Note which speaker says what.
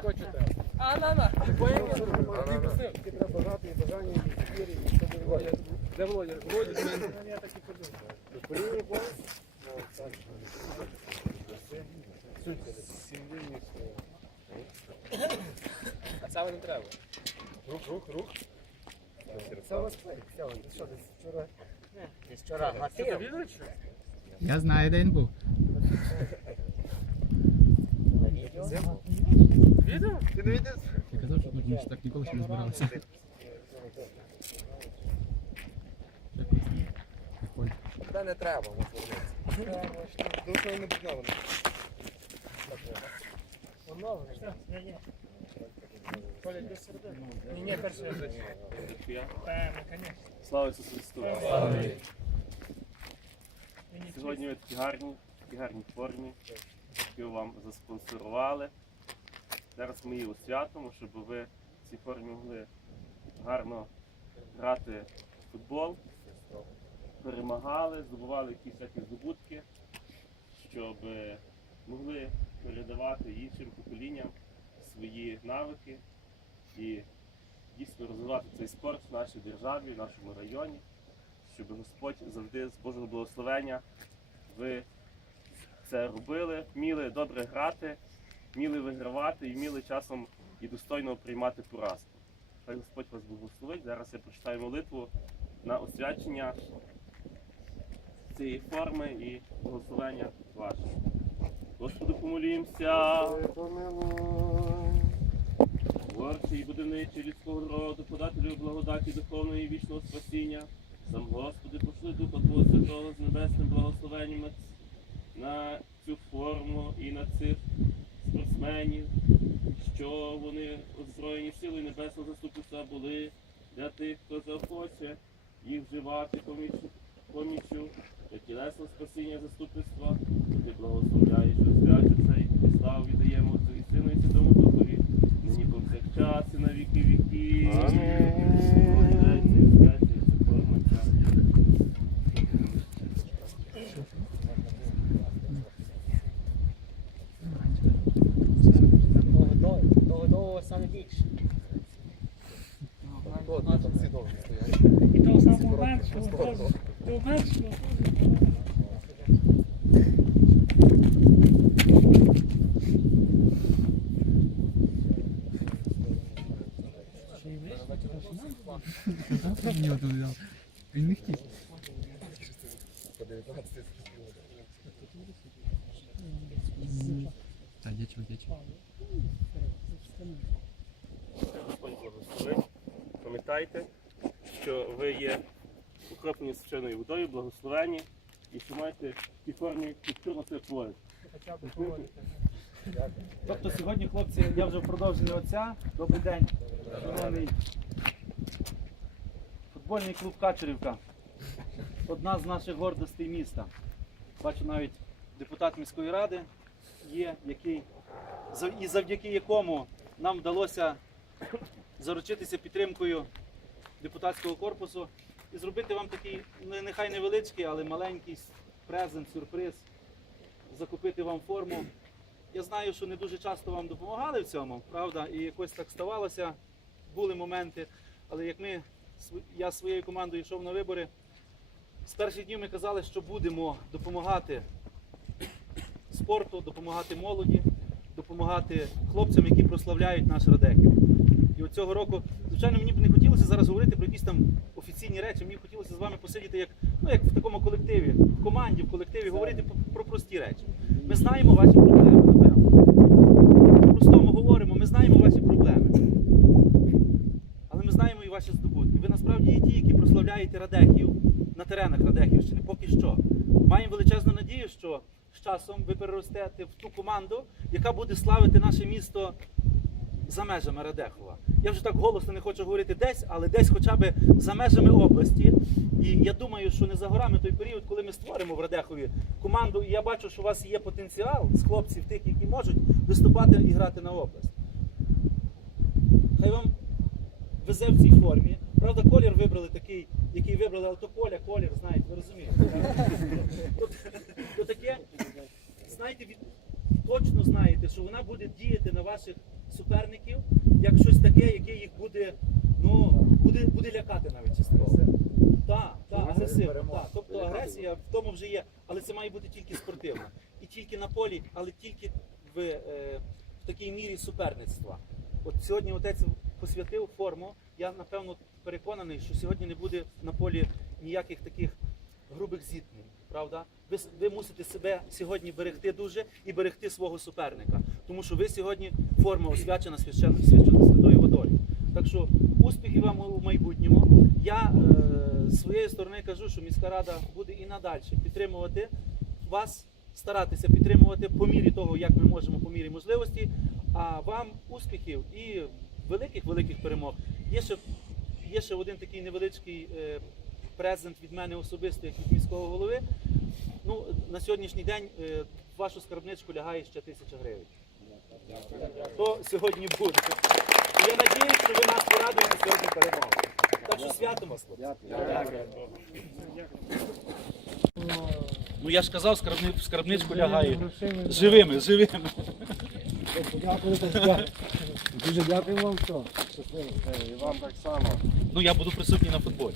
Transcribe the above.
Speaker 1: Хочете?
Speaker 2: А, на, на.
Speaker 1: Тільки треба бажати і бажання, і віри, і щоб Володя. Де Володя? Володя. Я так і подумав. А це не треба. Рух, рух, рух. Це у вас клей. Що, десь вчора?
Speaker 3: Десь вчора.
Speaker 4: Я знаю, де він був.
Speaker 3: Відео.
Speaker 1: Відео? Ти не відео?
Speaker 4: Я казав, що ми так ніколи ще не збиралися.
Speaker 1: Та не треба, можливо. Тому що не будь
Speaker 2: Ні, ні, перше. Певно, звісно.
Speaker 5: Слава Ісусу Христу! Сьогодні ви такі гарні, такі гарні формі, які вам заспонсорували. Зараз ми її освятимо, щоб ви в цій формі могли гарно грати в футбол, перемагали, здобували якісь всякі здобутки, щоб могли передавати іншим поколінням свої навики і дійсно розвивати цей спорт в нашій державі, в нашому районі, щоб Господь завжди з Божого благословення ви це робили, вміли добре грати, вміли вигравати і вміли часом і достойно приймати поразку. Хай Господь вас благословить. Зараз я прочитаю молитву на освячення цієї форми і благословення ваше. Господу помолімося. Творчий і будівничий людського роду, подателю благодаті духовної і вічного спасіння. Сам Господи, пошли Духа Твого Святого з небесним благословенням на, цю форму і на цих спортсменів, що вони озброєні силою небесного заступництва були для тих, хто захоче їх вживати помічу, помічу для тілесного спасіння заступництва.
Speaker 4: Він не хотів.
Speaker 1: По 19
Speaker 4: Так, дячу, дячу.
Speaker 5: Пам'ятайте, що ви є укроплені священною водою, благословені і що маєте тій формі культурно себе поводити.
Speaker 6: Тобто сьогодні, хлопці, я вже в продовженні отця. Добрий день, шановний футбольний клуб Качерівка. Одна з наших гордостей міста. Бачу навіть депутат міської ради є, який, і завдяки якому нам вдалося заручитися підтримкою депутатського корпусу і зробити вам такий, нехай невеличкий, але маленький презент, сюрприз, закупити вам форму. Я знаю, що не дуже часто вам допомагали в цьому, правда, і якось так ставалося. Були моменти, але як ми, я своєю командою йшов на вибори, з перших днів ми казали, що будемо допомагати спорту, допомагати молоді, допомагати хлопцям, які прославляють наш Радеків. І от цього року, звичайно, мені б не хотілося зараз говорити про якісь там офіційні речі. Мені б хотілося з вами посидіти як, ну, як в такому колективі, в команді, в колективі, говорити про, про прості речі. Ми знаємо ваші проблеми, напевно. По-простому говоримо, ми знаємо ваші проблеми. Але ми знаємо і ваші здобутки. Ви насправді є ті, які прославляєте Радехів на теренах Радехівщини, поки що. Маємо величезну надію, що з часом ви переростете в ту команду, яка буде славити наше місто за межами Радехова. Я вже так голосно не хочу говорити десь, але десь хоча б за межами області. І я думаю, що не за горами той період, коли ми створимо в Радехові команду, і я бачу, що у вас є потенціал з хлопців, тих, які можуть виступати і грати на область. Хай вам везе в цій формі. Правда, колір вибрали такий, який вибрали, але то поля, колір, знаєте, ви розумієте. То таке, знаєте, від, точно знаєте, що вона буде діяти на ваших суперників як щось таке, яке їх буде, ну, буде, буде лякати навіть частково. Так, так, агресивно. Так. Тобто агресія в тому вже є, але це має бути тільки спортивно. І тільки на полі, але тільки в, е, в такій мірі суперництва. От сьогодні отець посвятив форму. Я напевно переконаний, що сьогодні не буде на полі ніяких таких грубих зіткнень. Правда? Ви, ви мусите себе сьогодні берегти дуже і берегти свого суперника. Тому що ви сьогодні форма освячена священно святою водою. Так що успіхів вам у майбутньому. Я е, своєї сторони кажу, що міська рада буде і надалі підтримувати вас, старатися підтримувати по мірі того, як ми можемо, по мірі можливості. А вам успіхів і великих великих перемог. Є ще, є ще один такий невеличкий е, презент від мене особисто, як від міського голови. Ну, на сьогоднішній день е, в вашу скарбничку лягає ще тисяча гривень. То сьогодні буде. І я надіюсь, що ви нас порадуєте сьогодні перемогу. Так що свято вас. Ну я ж казав, скарбни- скарбничку лягає. Живими, живими.
Speaker 1: Дуже дякую вам, що.
Speaker 5: І вам так само.
Speaker 6: Ну я буду присутній на футболі.